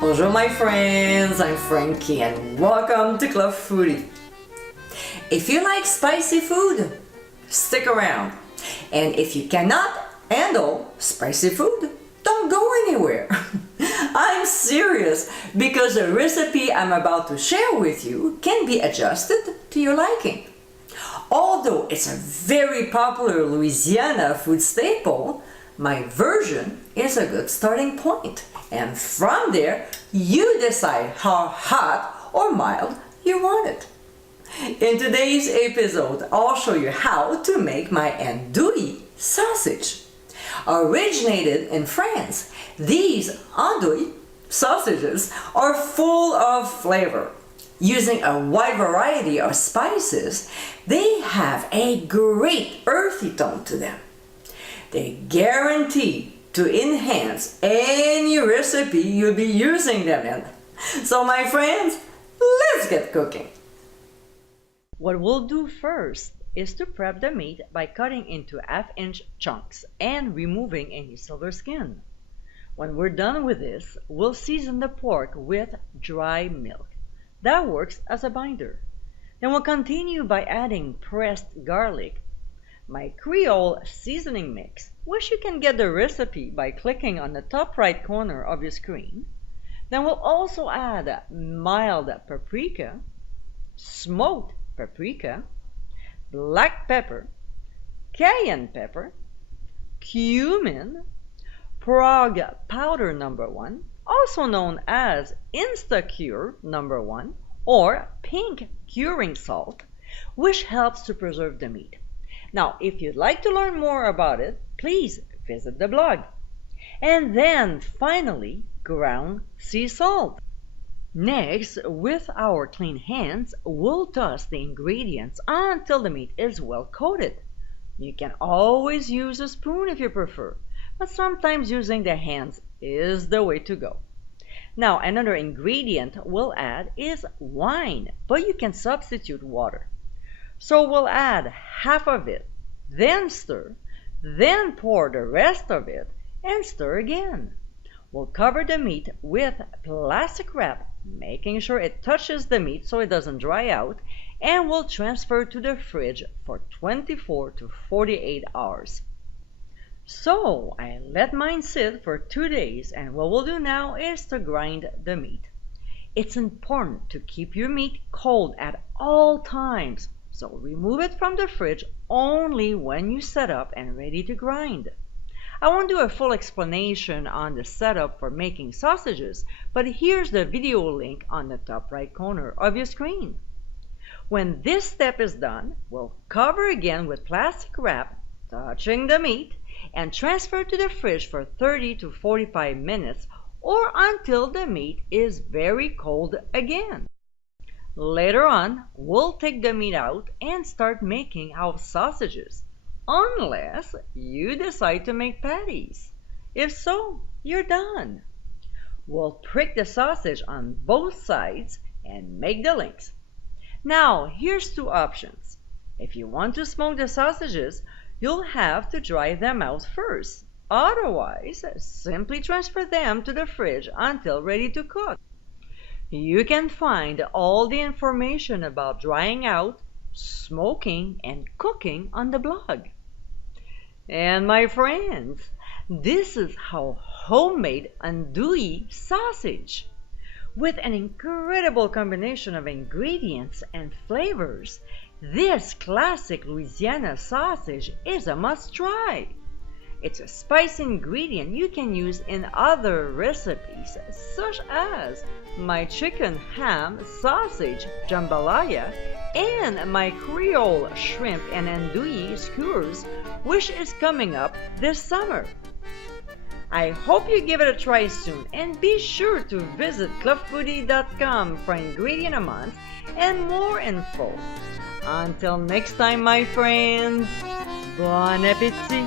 Bonjour my friends, I'm Frankie and welcome to Club Foodie. If you like spicy food, stick around. And if you cannot handle spicy food, don't go anywhere. I'm serious because the recipe I'm about to share with you can be adjusted to your liking. Although it's a very popular Louisiana food staple, my version is a good starting point. And from there, you decide how hot or mild you want it. In today's episode, I'll show you how to make my andouille sausage. Originated in France, these andouille sausages are full of flavor. Using a wide variety of spices, they have a great earthy tone to them. They guarantee to enhance any recipe you'll be using them in. So my friends, let's get cooking. What we'll do first is to prep the meat by cutting into half-inch chunks and removing any silver skin. When we're done with this, we'll season the pork with dry milk. That works as a binder. Then we'll continue by adding pressed garlic, my Creole seasoning mix, which you can get the recipe by clicking on the top right corner of your screen. Then we'll also add mild paprika, smoked paprika, black pepper, cayenne pepper, cumin, Prague powder number 1, also known as Instacure number 1, or pink curing salt, which helps to preserve the meat. Now, if you'd like to learn more about it, please visit the blog. And then finally, ground sea salt. Next, with our clean hands, we'll toss the ingredients until the meat is well coated. You can always use a spoon if you prefer, but sometimes using the hands is the way to go. Now, another ingredient we'll add is wine, but you can substitute water. So we'll add half of it, then stir, then pour the rest of it, and stir again. We'll cover the meat with plastic wrap, making sure it touches the meat so it doesn't dry out, and we'll transfer to the fridge for 24 to 48 hours. So I let mine sit for 2 days, and what we'll do now is to grind the meat. It's important to keep your meat cold at all times, so remove it from the fridge only when you set up and ready to grind. I won't do a full explanation on the setup for making sausages, but here's the video link on the top right corner of your screen. When this step is done, we'll cover again with plastic wrap, touching the meat, and transfer to the fridge for 30 to 45 minutes or until the meat is very cold again. Later on, we'll take the meat out and start making our sausages, unless you decide to make patties. If so, you're done. We'll prick the sausage on both sides and make the links. Now, here's 2 options. If you want to smoke the sausages, you'll have to dry them out first. Otherwise, simply transfer them to the fridge until ready to cook. You can find all the information about drying out, smoking, and cooking on the blog. And my friends, this is how homemade andouille sausage, with an incredible combination of ingredients and flavors, this classic Louisiana sausage is a must-try. It's a spicy ingredient you can use in other recipes, such as my chicken ham sausage jambalaya and my Creole shrimp and andouille skewers, which is coming up this summer. I hope you give it a try soon, and be sure to visit clubfoodie.com for ingredient amounts and more info. Until next time, my friends, bon appétit!